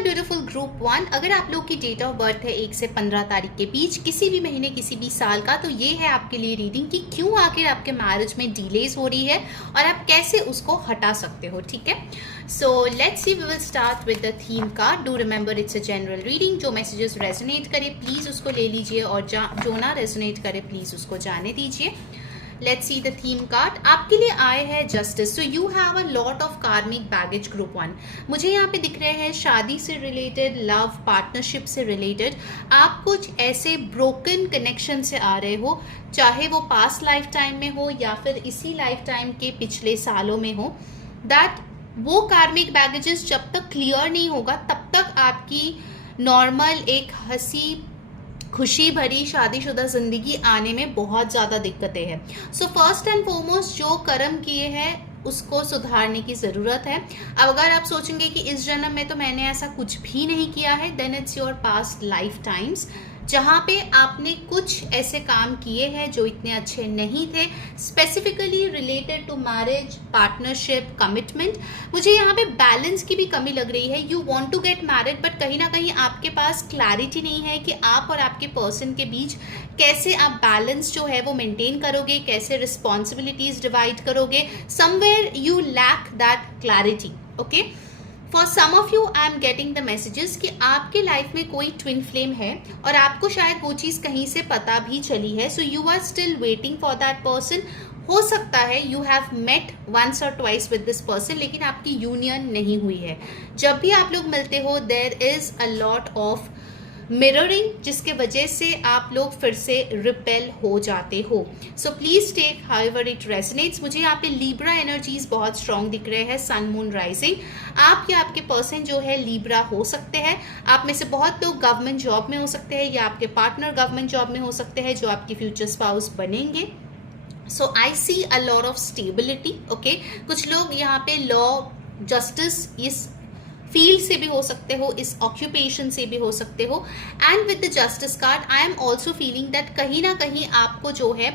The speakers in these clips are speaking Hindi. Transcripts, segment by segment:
माय ब्यूटीफुल ग्रुप 1, अगर आप लोग की डेट ऑफ बर्थ है 1 से 15 तारीख के बीच, किसी भी महीने किसी भी साल का, तो ये है आपके लिए रीडिंग कि क्यों आखिर आपके मैरिज में डिलेज हो रही है और आप कैसे उसको हटा सकते हो। ठीक है, so let's see, we will start with the theme card. Do remember it's a general reading. जो मैसेजेस रेजोनेट करे प्लीज उसको ले लीजिए और जो ना रेजोनेट करे प्लीज उसको जाने दीजिए। Let's see the theme card. आपके लिए आए है justice. So you have a lot of karmic baggage group 1. मुझे यहाँ पे दिख रहे हैं शादी से रिलेटेड, लव पार्टनरशिप से रिलेटेड आप कुछ ऐसे ब्रोकन कनेक्शन से आ रहे हो, चाहे वो पास्ट लाइफ टाइम में हो या फिर इसी लाइफ टाइम के पिछले सालों में हो। दैट वो कार्मिक बैगेजेस जब तक क्लियर नहीं होगा तब तक आपकी नॉर्मल एक हंसी खुशी भरी शादीशुदा जिंदगी आने में बहुत ज़्यादा दिक्कतें हैं। सो फर्स्ट एंड फॉरमोस्ट जो कर्म किए हैं उसको सुधारने की ज़रूरत है। अब अगर आप सोचेंगे कि इस जन्म में तो मैंने ऐसा कुछ भी नहीं किया है, then it's your past life times जहाँ पे आपने कुछ ऐसे काम किए हैं जो इतने अच्छे नहीं थे, specifically related to marriage, partnership, commitment. मुझे यहाँ पे बैलेंस की भी कमी लग रही है। You want to get married but कहीं ना कहीं आपके पास क्लैरिटी नहीं है कि आप और आपके पर्सन के बीच कैसे आप बैलेंस जो है वो मेंटेन करोगे, कैसे रिस्पॉन्सिबिलिटीज डिवाइड करोगे। Somewhere you lack that clarity. Okay, for some of you I am getting the messages कि आपके लाइफ में कोई ट्विन फ्लेम है और आपको शायद वो चीज़ कहीं से पता भी चली है। So you are still waiting for that person. हो सकता है you have met once or twice with this person, लेकिन आपकी यूनियन नहीं हुई है। जब भी आप लोग मिलते हो there is a lot of mirroring, जिसके वजह से आप लोग फिर से रिपेल हो जाते हो। So please take however it resonates. मुझे यहाँ पे लीब्रा एनर्जीज बहुत स्ट्रॉन्ग दिख रहे हैं, सन मून राइजिंग। आप या आपके पर्सन जो है लीब्रा हो सकते हैं। आप में से बहुत लोग गवर्नमेंट जॉब में हो सकते हैं या आपके पार्टनर गवर्नमेंट जॉब में हो सकते हैं जो आपकी फ्यूचर स्पाउस बनेंगे। So I see a lot of stability. Okay, कुछ लोग यहाँ पे लॉ, जस्टिस, इस फील्ड से भी हो सकते हो, इस ऑक्यूपेशन से भी हो सकते हो। And with the justice card I am also feeling that कहीं ना कहीं आपको जो है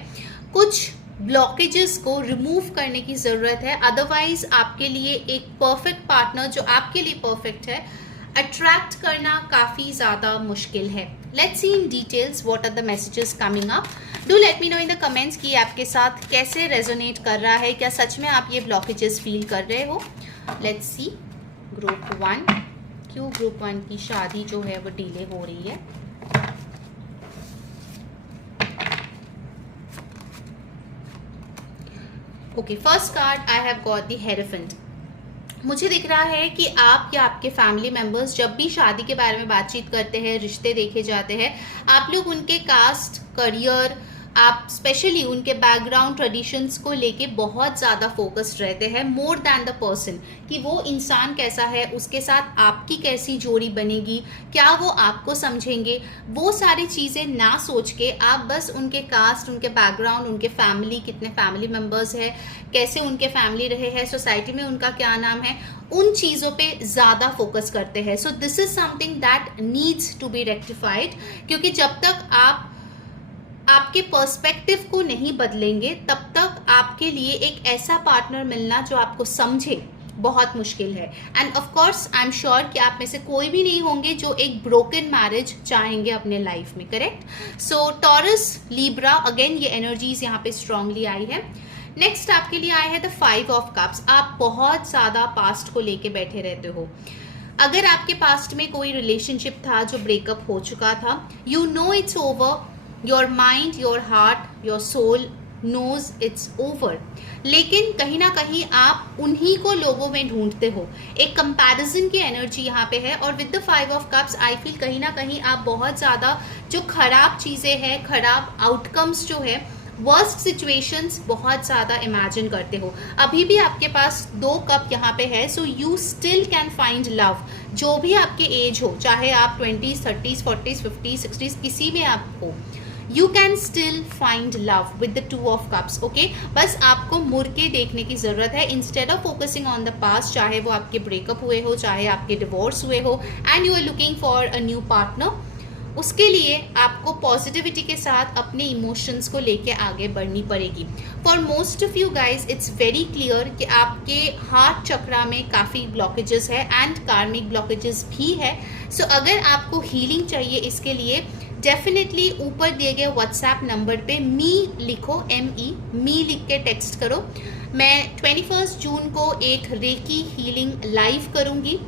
कुछ ब्लॉकेजेस को रिमूव करने की ज़रूरत है। अदरवाइज आपके लिए एक परफेक्ट पार्टनर जो आपके लिए परफेक्ट है अट्रैक्ट करना काफ़ी ज़्यादा मुश्किल है। Let's see in details what are the messages coming up. Do let me know in the comments कि आपके साथ कैसे रेजोनेट कर रहा है, क्या सच में आप ये ब्लॉकेजेस फील कर रहे हो। लेट्स सी ग्रुप 1, क्यों ग्रुप 1 की शादी जो है वो डिले हो रही है। Okay, first card I have got the hierophant. मुझे दिख रहा है कि आप या आपके फैमिली मेंबर्स जब भी शादी के बारे में बातचीत करते हैं, रिश्ते देखे जाते हैं, आप लोग उनके कास्ट, करियर, आप स्पेशली उनके बैकग्राउंड, ट्रेडिशंस को लेके बहुत ज़्यादा फोकस्ड रहते हैं, मोर दैन द पर्सन, कि वो इंसान कैसा है, उसके साथ आपकी कैसी जोड़ी बनेगी, क्या वो आपको समझेंगे। वो सारी चीज़ें ना सोच के आप बस उनके कास्ट, उनके बैकग्राउंड, उनके फैमिली, कितने फैमिली मेम्बर्स है, कैसे उनके फैमिली रहे हैं, सोसाइटी में उनका क्या नाम है, उन चीज़ों पे ज़्यादा फोकस करते हैं। So this is something that needs to be rectified, क्योंकि जब तक आप आपके पर्सपेक्टिव को नहीं बदलेंगे तब तक आपके लिए एक ऐसा पार्टनर मिलना जो आपको समझे बहुत मुश्किल है। End of course I am sure कि आप में से कोई भी नहीं होंगे जो एक ब्रोकन मैरिज चाहेंगे अपने लाइफ में, करेक्ट। सो टॉरस, लीब्रा, अगेन ये एनर्जीज यहाँ पे स्ट्रांगली आई है। नेक्स्ट आपके लिए आया है द 5 ऑफ कप्स। आप बहुत ज़्यादा पास्ट को लेके बैठे रहते हो। अगर आपके पास्ट में कोई रिलेशनशिप था जो ब्रेकअप हो चुका था, you know it's over, your mind, your heart, your soul knows it's over, लेकिन कहीं ना कहीं आप उन्हीं को लोगों में ढूंढते हो। एक कंपैरिजन की एनर्जी यहाँ पे है। और with the 5 of cups I feel कहीं ना कहीं आप बहुत ज़्यादा जो खराब चीज़ें हैं, खराब आउटकम्स जो है, वर्स्ट सिचुएशंस बहुत ज़्यादा इमेजिन करते हो। अभी भी आपके पास 2 कप यहाँ पे है। So you still can find love, जो भी आपके एज हो, चाहे आप 20s, 30s, 40s, 50s, 60s, किसी में आप हो, you can still find love with the 2 of cups. Okay, बस आपको मुड़ के देखने की ज़रूरत है instead of focusing on the past, चाहे वो आपके ब्रेकअप हुए हो, चाहे आपके डिवोर्स हुए हो, and you are looking for a new partner. उसके लिए आपको पॉजिटिविटी के साथ अपने इमोशंस को लेके आगे बढ़नी पड़ेगी। For most of you guys it's very clear कि आपके हार्ट चक्रा में काफ़ी ब्लॉकेजेस है एंड कार्मिक ब्लॉकेजेस भी है। सो अगर आपको हीलिंग चाहिए इसके लिए डेफिनेटली ऊपर दिए गए व्हाट्सएप नंबर पे मी लिखो, मी लिख के टेक्स्ट करो। मैं 21 जून को एक रेकी हीलिंग लाइव करूँगी,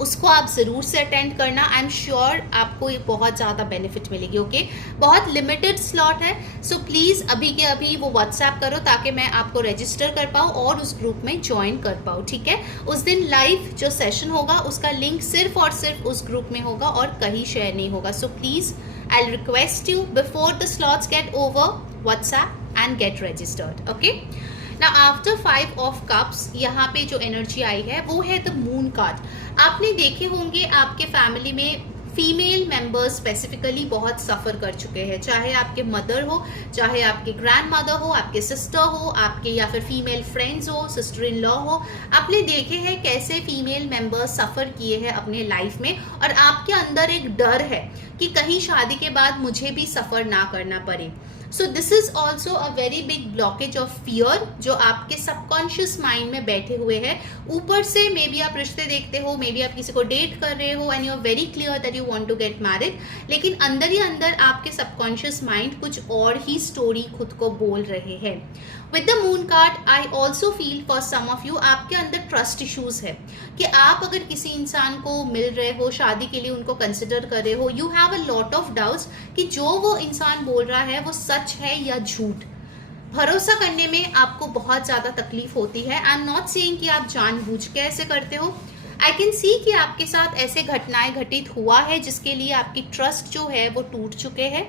उसको आप ज़रूर से अटेंड करना। आई एम श्योर आपको ये बहुत ज़्यादा बेनिफिट मिलेगी। ओके, बहुत लिमिटेड स्लॉट है, सो प्लीज़ अभी के अभी वो व्हाट्सएप करो ताकि मैं आपको रजिस्टर कर पाऊँ और उस ग्रुप में ज्वाइन कर पाऊँ। ठीक है, उस दिन लाइव जो सेशन होगा उसका लिंक सिर्फ और सिर्फ उस ग्रुप में होगा और कहीं शेयर नहीं होगा। So please I request you before the slots get over, WhatsApp and get registered. Okay, ना आफ्टर 5 ऑफ कप्स यहाँ पे जो एनर्जी आई है वो है द मून कार्ड। आपने देखे होंगे आपके फैमिली में फीमेल मेंबर्स स्पेसिफिकली बहुत सफ़र कर चुके हैं, चाहे आपके मदर हो, चाहे आपके ग्रैंड मदर हो, आपके सिस्टर हो, आपके या फिर फीमेल फ्रेंड्स हो, सिस्टर इन लॉ हो। आपने देखे हैं कैसे फीमेल मेंबर्स सफ़र किए हैं अपने लाइफ में और आपके अंदर एक डर है कि कहीं शादी के बाद मुझे भी सफ़र ना करना पड़े। सो this is also a very big blockage of fear जो आपके सबकॉन्शियस माइंड में बैठे हुए हैं। ऊपर से मे बी आप रिश्ते देखते हो, मे बी आप किसी को डेट कर रहे हो and you are very clear that you want to get married, लेकिन अंदर ही अंदर आपके सबकॉन्शियस माइंड कुछ और ही स्टोरी खुद को बोल रहे हैं। With the moon card I also feel for some of you आपके अंदर ट्रस्ट इश्यूज है कि आप अगर किसी इंसान को मिल रहे हो, शादी के लिए उनको कंसिडर कर रहे हो, you have a lot of doubts कि जो वो इंसान बोल रहा है वो सच है या झूठ। भरोसा करने में आपको बहुत ज़्यादा तकलीफ होती है। आई एम नॉट सेइंग कि आप जानबूझ के ऐसे करते हो। आई कैन सी कि आपके साथ ऐसे घटनाएं घटित हुआ है जिसके लिए आपकी ट्रस्ट जो है वो टूट चुके हैं,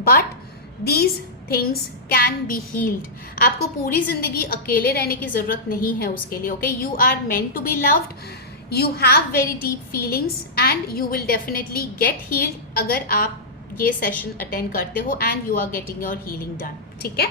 but these things can be healed. आपको पूरी जिंदगी अकेले रहने की जरूरत नहीं है उसके लिए। Okay, you are meant to be loved, you have very deep feelings and you will definitely get healed अगर आप ये सेशन अटेंड करते हो and you are getting your healing done. ठीक है,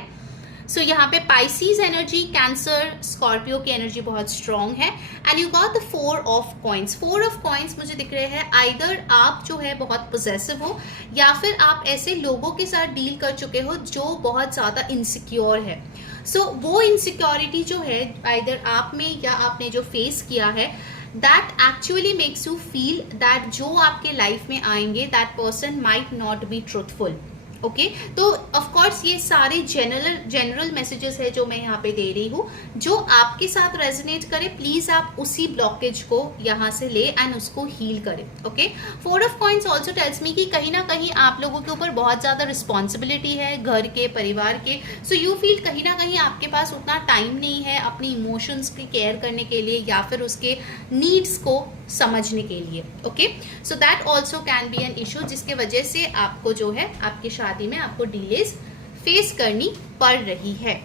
सो यहाँ पे पाइसीज एनर्जी, कैंसर, स्कॉर्पियो की एनर्जी बहुत स्ट्रॉन्ग है and you got the 4 of coins. 4 of coins मुझे दिख रहे हैं आइदर आप जो है बहुत पोजेसिव हो या फिर आप ऐसे लोगों के साथ डील कर चुके हो जो बहुत ज़्यादा इनसिक्योर है। सो वो इनसिक्योरिटी जो है आइदर आप में या आपने जो फेस किया है, that actually makes you feel that जो आपके लाइफ में आएंगे that person might not be truthful। Okay, तो ऑफ कोर्स ये सारे जनरल मैसेजेस है जो मैं यहाँ पे दे रही हूँ, जो आपके साथ रेजोनेट करे प्लीज आप उसी ब्लॉकेज को यहाँ से ले एंड उसको हील करें। Okay, 4 of coins also tells me कि कहीं ना कहीं आप लोगों के ऊपर बहुत ज़्यादा रिस्पॉन्सिबिलिटी है घर के, परिवार के। सो यू फील कहीं ना कहीं आपके पास उतना टाइम नहीं है अपनी इमोशंस की केयर करने के लिए या फिर उसके नीड्स को समझने के लिए। Okay, so that also can be an issue जिसके वजह से आपको जो है आपकी शादी में आपको डिलेज फेस करनी पड़ रही है।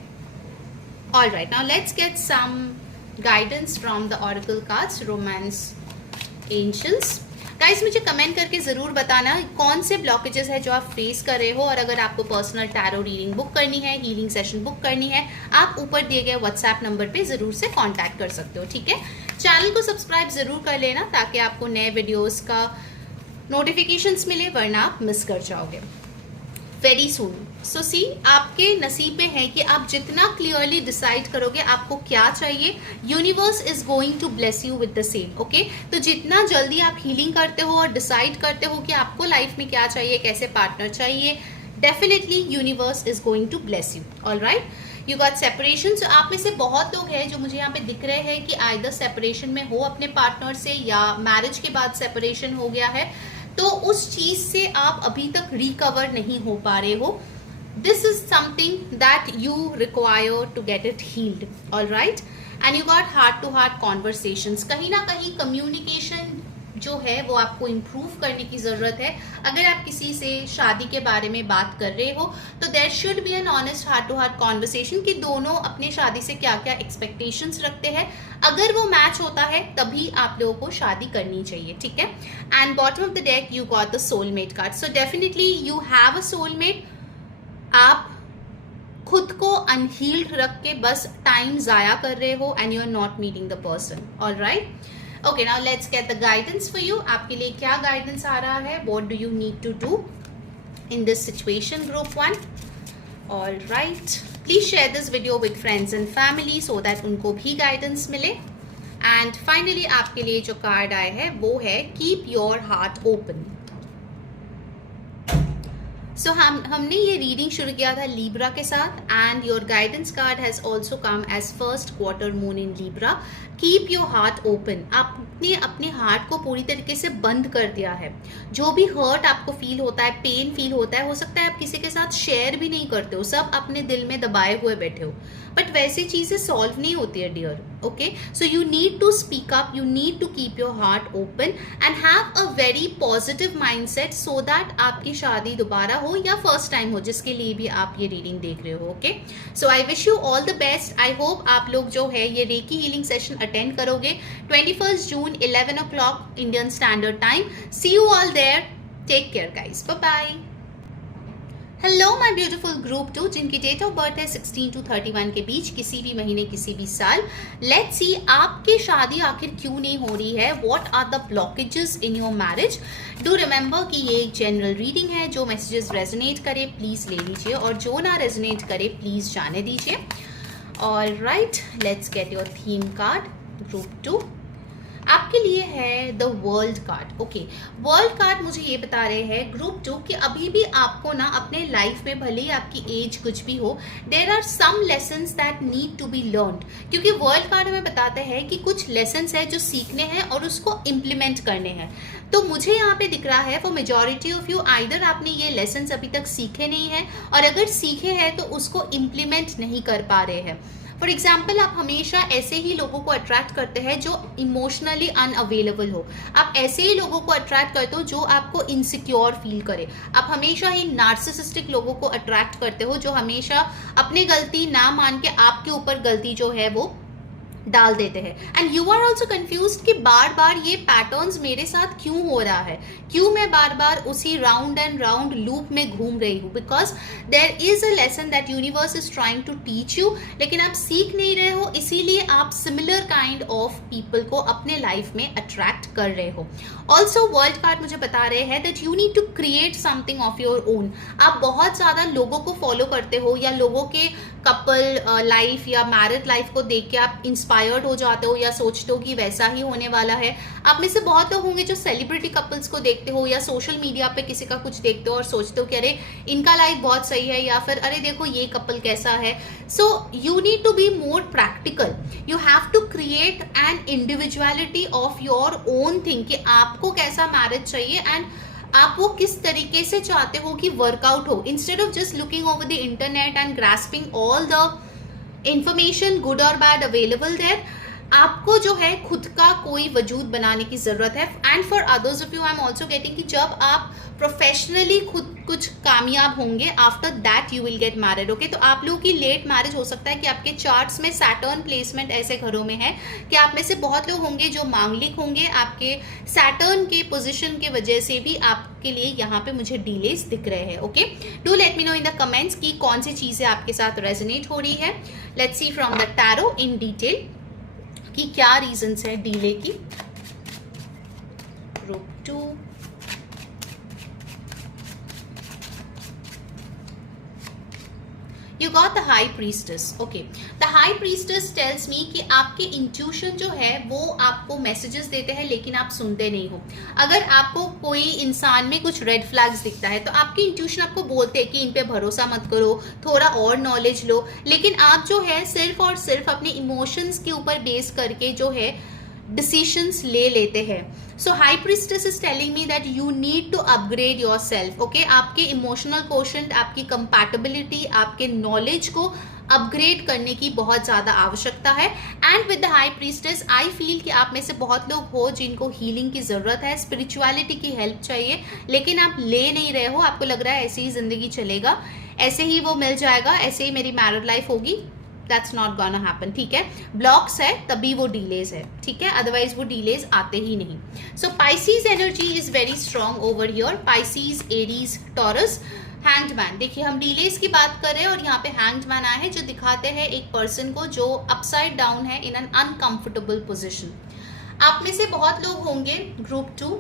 All right, now let's get some guidance from the oracle cards, romance angels. Guys मुझे कमेंट करके ज़रूर बताना कौन से ब्लॉकेजेस है जो आप फेस कर रहे हो, और अगर आपको पर्सनल टैरो रीडिंग बुक करनी है, हीलिंग सेशन बुक करनी है, आप ऊपर दिए गए व्हाट्सएप नंबर पे ज़रूर से कांटेक्ट कर सकते हो। ठीक है, चैनल को सब्सक्राइब ज़रूर कर लेना ताकि आपको नए वीडियोस का नोटिफिकेशंस मिले, वरना आप मिस कर जाओगे वेरी सून। सो सी, आपके नसीब में है कि आप जितना क्लियरली डिसाइड करोगे आपको क्या चाहिए, universe is going to bless you with the same. Okay, तो जितना जल्दी आप हीलिंग करते हो और डिसाइड करते हो कि आपको लाइफ में क्या चाहिए, कैसे पार्टनर चाहिए, definitely universe is going to bless you. All right, you got separation. So आप में से बहुत लोग हैं जो मुझे यहाँ पे दिख रहे हैं कि आइदर सेपरेशन में हो अपने पार्टनर से या मैरिज के बाद सेपरेशन हो गया है, तो उस चीज से आप अभी तक रिकवर नहीं हो पा रहे हो। This is something that you require to get it healed. All right, and you got heart to heart conversations. कहीं ना कहीं कम्युनिकेशन जो है वो आपको इम्प्रूव करने की ज़रूरत है। अगर आप किसी से शादी के बारे में बात कर रहे हो तो there should be an honest heart to heart conversation कि दोनों अपने शादी से क्या क्या एक्सपेक्टेशंस रखते हैं। अगर वो मैच होता है तभी आप लोगों को शादी करनी चाहिए। ठीक है, and bottom of the deck you got the soulmate card. So definitely you have a soulmate. आप खुद को अनहील्ड रख के बस टाइम ज़ाया कर रहे हो and you are not meeting the person. All right, okay, now let's get the guidance for you. आपके लिए क्या गाइडेंस आ रहा है? What do you need to do in this situation, group 1? All right, please share this video with friends and family so that उनको भी गाइडेंस मिले. एंड फाइनली आपके लिए जो कार्ड आए हैं वो है keep your heart open. So हमने ये रीडिंग शुरू किया था लीब्रा के साथ, and your guidance card has also come as first quarter moon in Libra. Keep your heart open. आपने अपने हार्ट को पूरी तरीके से बंद कर दिया है. जो भी हर्ट आपको फील होता है, पेन फील होता है, हो सकता है आप किसी के साथ शेयर भी नहीं करते हो, सब अपने दिल में दबाए हुए बैठे हो. बट वैसी चीजें सॉल्व नहीं होती है dear. Okay, so you need to speak up, you need to keep your heart open and have a very positive mindset so that आपकी शादी दोबारा हो या फर्स्ट टाइम हो, जिसके लिए भी आप ये रीडिंग देख रहे हो. Okay, so I wish you all the best. I hope आप लोग जो है ये रेकी हीलिंग सेशन अटेंड करोगे 21 June 11 o'clock Indian standard time. See you all there. Take care guys. Bye bye. Hello my beautiful group 2 जिनकी डेट ऑफ बर्थ है 16 to 31 के बीच, किसी भी महीने किसी भी साल. लेट्स सी आपकी शादी आखिर क्यों नहीं हो रही है. What are the blockages in your marriage. Do remember कि ये एक जनरल रीडिंग है. जो मैसेजेस रेजोनेट करे प्लीज ले लीजिए और जो ना रेजोनेट करे प्लीज जाने दीजिए. All right, let's get your theme card. Group 2 आपके लिए है the world card. Okay, world card मुझे ये बता रहे हैं ग्रुप 2 कि अभी भी आपको ना अपने लाइफ में, भले ही आपकी एज कुछ भी हो, there are some lessons that need to be learned. क्योंकि वर्ल्ड कार्ड हमें बताते हैं कि कुछ लेसन्स है जो सीखने हैं और उसको इम्प्लीमेंट करने हैं. तो मुझे यहाँ पे दिख रहा है for majority of you, either आपने ये लेसन्स अभी तक सीखे नहीं हैं, और अगर सीखे हैं तो उसको इम्प्लीमेंट नहीं कर पा रहे हैं. फॉर एग्जाम्पल, आप हमेशा ऐसे ही लोगों को अट्रैक्ट करते हैं जो इमोशनली अनअवेलेबल हो. आप ऐसे ही लोगों को अट्रैक्ट करते हो जो आपको इनसिक्योर फील करे. आप हमेशा ही नार्सिसिस्टिक लोगों को अट्रैक्ट करते हो जो हमेशा अपनी गलती ना मान के आपके ऊपर गलती जो है वो डाल देते हैं. And you are also confuse कि बार बार ये पैटर्न्स मेरे साथ क्यों हो रहा है, क्यों मैं बार बार उसी राउंड एंड राउंड लूप में घूम रही हूँ. Because there is a lesson that universe is trying to teach you, लेकिन आप सीख नहीं रहे हो, इसीलिए आप सिमिलर काइंड ऑफ पीपल को अपने लाइफ में अट्रैक्ट कर रहे हो. ऑल्सो वर्ल्ड कार्ड मुझे बता रहे हैं that you need to create something of your own. आप बहुत ज्यादा लोगों को फॉलो करते हो या लोगों के कपल लाइफ या मैरिड लाइफ को देख के आप इंस्पायर्ड हो जाते हो या सोचते हो कि वैसा ही होने वाला है. आप में से बहुत लोग होंगे जो सेलिब्रिटी कपल्स को देखते हो या सोशल मीडिया पे किसी का कुछ देखते हो और सोचते हो कि अरे इनका लाइफ बहुत सही है, या फिर अरे देखो ये कपल कैसा है. So you need to be more practical. You have to create an individuality of your own thing कि आपको कैसा मैरिज चाहिए एंड आप वो किस तरीके से चाहते हो कि वर्कआउट हो. Instead of just looking over the internet and grasping all the information good और बैड अवेलेबल देयर, आपको जो है खुद का कोई वजूद बनाने की जरूरत है. And for others of you I am also getting कि जब आप प्रोफेशनली खुद कुछ कामयाब होंगे, after that you will get married. Okay, तो आप लोगों की लेट मैरिज हो सकता है कि आपके चार्ट्स में सैटर्न प्लेसमेंट ऐसे घरों में है कि आप में से बहुत लोग होंगे जो मांगलिक होंगे. आपके सैटर्न के पोजिशन के वजह से भी आपके लिए यहाँ पे मुझे डिलेज दिख रहे हैं. Okay, do let me know in the comments कि कौन सी चीजें आपके साथ रेजोनेट हो रही है. Let's see from the tarot in detail कि क्या रीजंस है डीले की. Group 2 you got the high priestess. Okay, the high priestess tells me कि आपके इंट्यूशन जो है वो आपको मैसेजेस देते हैं लेकिन आप सुनते नहीं हो. अगर आपको कोई इंसान में कुछ रेड फ्लैग्स दिखता है तो आपकी इंट्यूशन आपको बोलते हैं कि इन पे भरोसा मत करो, थोड़ा और नॉलेज लो, लेकिन आप जो है सिर्फ और सिर्फ अपने इमोशंस के ऊपर बेस करके जो है डिसीशंस ले लेते हैं. So high priestess is telling me that you need to upgrade yourself. Okay, आपके इमोशनल कोशेंट, आपकी कंपैटिबिलिटी, आपके नॉलेज को अपग्रेड करने की बहुत ज़्यादा आवश्यकता है. And with the high priestess I feel कि आप में से बहुत लोग हो जिनको हीलिंग की ज़रूरत है, स्पिरिचुअलिटी की हेल्प चाहिए, लेकिन आप ले नहीं रहे हो. आपको लग रहा है ऐसे ही ज़िंदगी चलेगा, ऐसे ही वो मिल जाएगा, ऐसे ही मेरी मैरिड लाइफ होगी. That's not gonna happen. ठीक है, ब्लॉक्स है तभी वो डिलेज है. ठीक है, अदरवाइज वो डिलेज आते ही नहीं. So Pisces energy is very strong over here. Pisces, Aries, Taurus, hanged man. देखिए हम डिलेज की बात कर रहे हैं और यहाँ पे हैंग्ड मैन आए हैं जो दिखाते हैं एक पर्सन को जो अपसाइड डाउन है इन एन अनकंफर्टेबल पोजिशन. आप में से बहुत लोग होंगे ग्रुप 2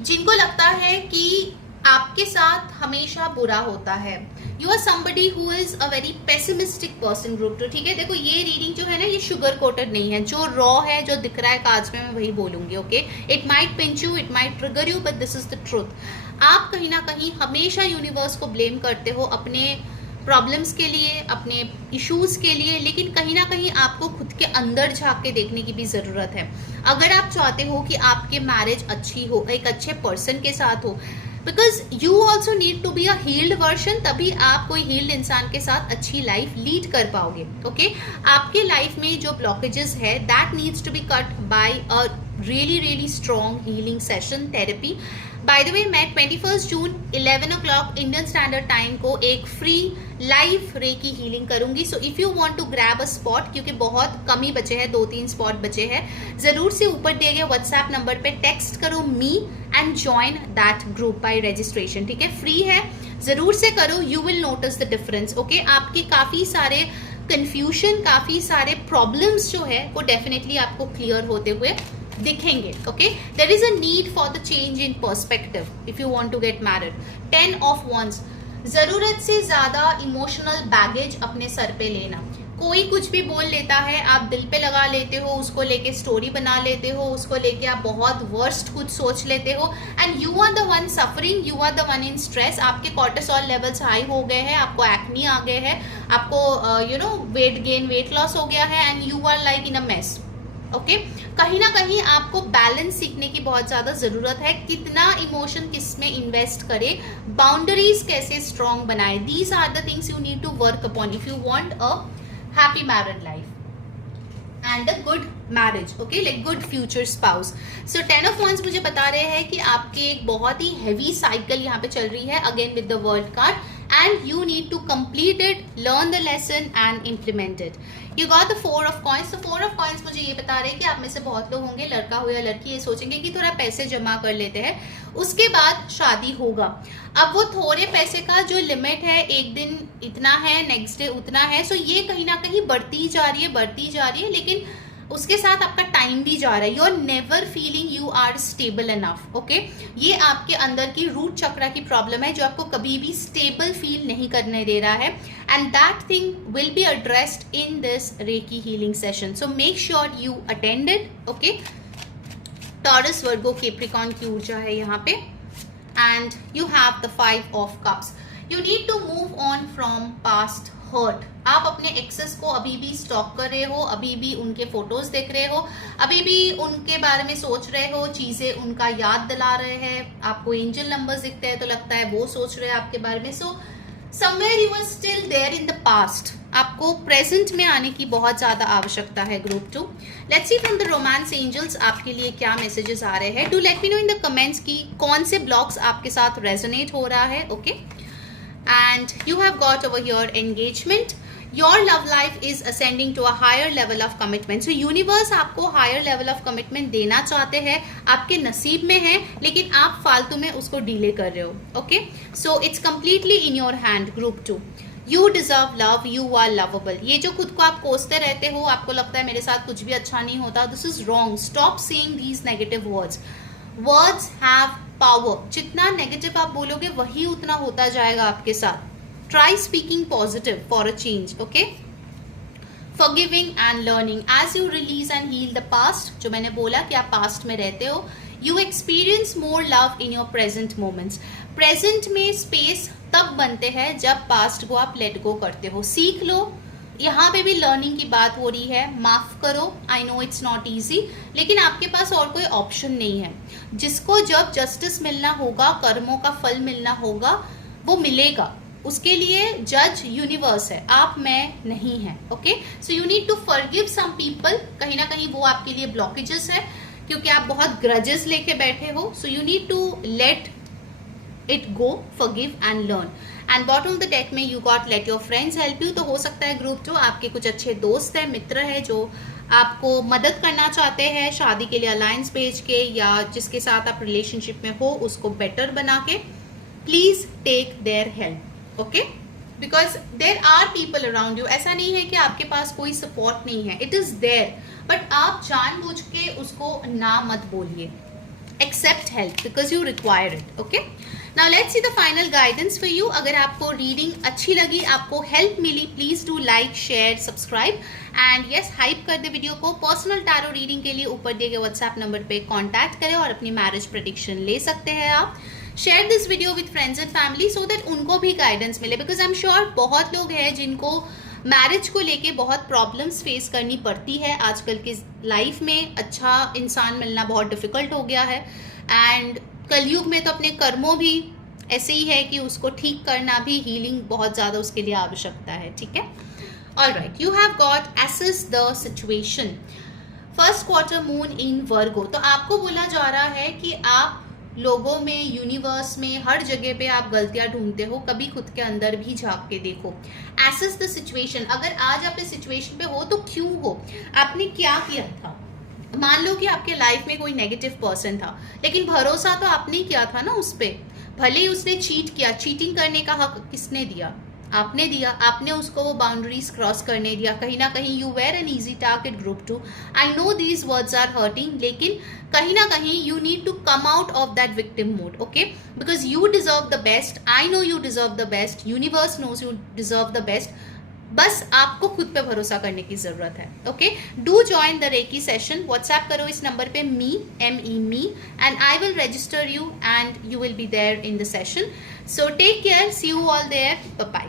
जिनको लगता है कि आपके साथ हमेशा बुरा होता है। You are somebody who is a very pessimistic person group 2। ठीक है, देखो ये रीडिंग जो है ना, ये शुगर कोटेड नहीं है, जो रॉ है, जो दिख रहा है काज में, मैं वही बोलूंगी। Okay, it might pinch you, it might trigger you, but this is the truth. आप कहीं ना कहीं हमेशा यूनिवर्स को ब्लेम करते हो अपने प्रॉब्लम्स के लिए, अपने इश्यूज के लिए, लेकिन कहीं ना कहीं आपको खुद के अंदर झांक के देखने की भी ज़रूरत है। अगर आप चाहते हो कि आपके मैरिज अच्छी हो, एक अच्छे पर्सन के साथ हो, because you also need to be a healed version, तभी आप कोई हील्ड इंसान के साथ अच्छी लाइफ लीड कर पाओगे। ओके, आपके लाइफ में जो ब्लॉकेजेस है, that needs to be cut by a really strong healing session, therapy. By the way, मैं 21 June 11 o'clock Indian standard time को एक फ्री लाइव रेकी हीलिंग करूंगी। So if you want to grab a spot, क्योंकि बहुत कम ही बचे हैं, 2-3 स्पॉट बचे हैं, जरूर से ऊपर दिए गए व्हाट्सएप नंबर पे टेक्स्ट करो me and join that group by registration. ठीक है, फ्री है, जरूर से करो, you will notice the difference. Okay, आपके काफी सारे कंफ्यूजन, काफी सारे प्रॉब्लम्स जो है वो डेफिनेटली आपको क्लियर होते हुए दिखेंगे। Okay, there is a need for the change in perspective if you want to get married. 10 of Wands, जरूरत से ज्यादा इमोशनल बैगेज अपने सर पे लेना। कोई कुछ भी बोल लेता है, आप दिल पे लगा लेते हो, उसको लेके स्टोरी बना लेते हो, उसको लेके आप बहुत वर्स्ट कुछ सोच लेते हो, and you are the one suffering, you are the one in stress. आपके कॉर्टिसोल लेवल्स हाई हो गए हैं, आपको एक्नी आ गए हैं, आपको वेट गेन, वेट लॉस हो गया है, and you are like in a mess. Okay, कहीं ना कहीं आपको बैलेंस सीखने की बहुत ज्यादा जरूरत है। कितना इमोशन किस में इन्वेस्ट करे, बाउंड्रीज कैसे स्ट्रॉन्ग बनाए, these are the things you need to work upon if you want a happy married life and a good marriage. Okay, like good future spouse. So 10 of Wands मुझे बता रहे हैं कि आपकी एक बहुत ही हैवी साइकिल यहाँ पे चल रही है, again with the world card, and you need to complete it, learn the lesson and implement it. You got the 4 of Coins. So 4 of Coins मुझे ये बता रहे हैं कि आप में से बहुत लोग होंगे, लड़का हो या लड़की, ये सोचेंगे कि थोड़ा पैसे जमा कर लेते हैं, उसके बाद शादी होगा। अब वो थोड़े पैसे का जो लिमिट है, एक दिन इतना है, नेक्स्ट डे उतना है, सो ये कहीं ना कहीं बढ़ती जा रही है, लेकिन उसके साथ आपका टाइम भी जा रहा है। You are never feeling you are stable enough. Okay, ये आपके अंदर की रूट चक्रा की प्रॉब्लम है जो आपको कभी भी स्टेबल फील नहीं करने दे रहा है, and that thing will be addressed in this recce healing session. So make sure you attend it. Okay, taurus, Virgo, Capricorn की ऊर्जा है यहाँ पे, and you have the 5 of Cups. You need to move on from past hurt. आप अपने एक्सेस को अभी भी स्टॉक कर रहे हो, अभी भी उनके फोटोज देख रहे हो, अभी भी उनके बारे में सोच रहे हो, चीजें उनका याद दिला रहे हैं, आपको एंजल नंबर्स दिखते हैं तो लगता है वो सोच रहे हैं आपके बारे में। So somewhere you are still there in the past. आपको प्रेजेंट में आने की बहुत ज्यादा आवश्यकता है group 2। Let's see from the romance angels आपके लिए क्या मैसेजेस आ रहे हैं। Do let me know in the comments की कौन से ब्लॉक्स आपके साथ रेजोनेट हो रहा है। Okay, and you have got over here engagement. Your love life is ascending to a higher level of commitment. So universe आपको higher level of commitment देना चाहते हैं, आपके नसीब में है, लेकिन आप फालतू में उसको डिले कर रहे हो। Okay, so it's completely in your hand group 2. You deserve love, you are lovable. ये जो खुद को आप कोसते रहते हो, आपको लगता है मेरे साथ कुछ भी अच्छा नहीं होता, this is wrong. Stop saying these negative words. Words have power. जितना नेगेटिव आप बोलोगे वही उतना होता जाएगा आपके साथ। Try speaking positive for a change. Okay, forgiving and learning as you release and heal the past. जो मैंने बोला कि आप पास्ट में रहते हो, you experience more love in your present moments. Present में स्पेस तब बनते हैं जब पास्ट को आप लेट गो करते हो। सीख लो, यहाँ पे भी लर्निंग की बात हो रही है। माफ करो, I know it's not easy, लेकिन आपके पास और कोई ऑप्शन नहीं है। जिसको जब जस्टिस मिलना होगा, कर्मों का फल मिलना होगा, वो मिलेगा। उसके लिए जज यूनिवर्स है, आप मैं नहीं है। Okay, so you need to forgive some people. कहीं ना कहीं वो आपके लिए ब्लॉकेजेस है क्योंकि आप बहुत ग्रजेस लेके बैठे हो। So you need to let it go, forgive and learn. And bottom of the deck में you got let your friends help you. तो हो सकता है ग्रुप 2 आपके कुछ अच्छे दोस्त हैं, मित्र हैं जो आपको मदद करना चाहते हैं शादी के लिए अलायंस भेज के, या जिसके साथ आप रिलेशनशिप में हो उसको बेटर बना के। Please take their help. Okay, because there are people around you. ऐसा नहीं है कि आपके पास कोई सपोर्ट नहीं है, इट इज देयर, बट आप जानबूझ के उसको ना मत बोलिए. Accept help because you require it. Okay. Now let's see the final guidance for you. अगर आपको रीडिंग अच्छी लगी, आपको हेल्प मिली, please do like, share, subscribe and yes, hype कर दे वीडियो को. पर्सनल टैरो रीडिंग के लिए ऊपर दिए गए व्हाट्सएप नंबर पे कांटेक्ट करें और अपनी मैरिज प्रेडिक्शन ले सकते हैं आप. Share this video with friends and family so that उनको भी गाइडेंस मिले, बिकॉज आई एम श्योर बहुत लोग हैं जिनको मैरिज को लेके बहुत प्रॉब्लम्स फेस करनी पड़ती है आजकल की लाइफ में. अच्छा इंसान मिलना बहुत डिफिकल्ट हो गया है एंड कलयुग में तो अपने कर्मों भी ऐसे ही है कि उसको ठीक करना भी, हीलिंग बहुत ज़्यादा उसके लिए आवश्यकता है. ठीक है. All right, you have got assess the situation, first quarter moon in Virgo. तो आपको बोला जा रहा है कि आप लोगों में, यूनिवर्स में, हर जगह पे आप गलतियां ढूंढते हो, कभी खुद के अंदर भी झांक के देखो. एसेस द सिचुएशन, अगर आज आप इस सिचुएशन पे हो तो क्यों हो, आपने क्या किया था. मान लो कि आपके लाइफ में कोई नेगेटिव पर्सन था, लेकिन भरोसा तो आपने किया था ना उस पर. भले ही उसने चीट किया, चीटिंग करने का हक किसने दिया, आपने दिया. आपने उसको वो बाउंड्रीज क्रॉस करने दिया. कहीं ना कहीं you were an easy target group two. I know these words are hurting, लेकिन कहीं ना कहीं you need to come out of that victim mode. Okay, because you deserve the best. I know you deserve the best. Universe knows you deserve the best. बस आपको खुद पे भरोसा करने की जरूरत है. Okay, do join the reiki session. WhatsApp करो इस नंबर पे me and I will register you and you will be there in the session. So take care, see you all there, bye bye.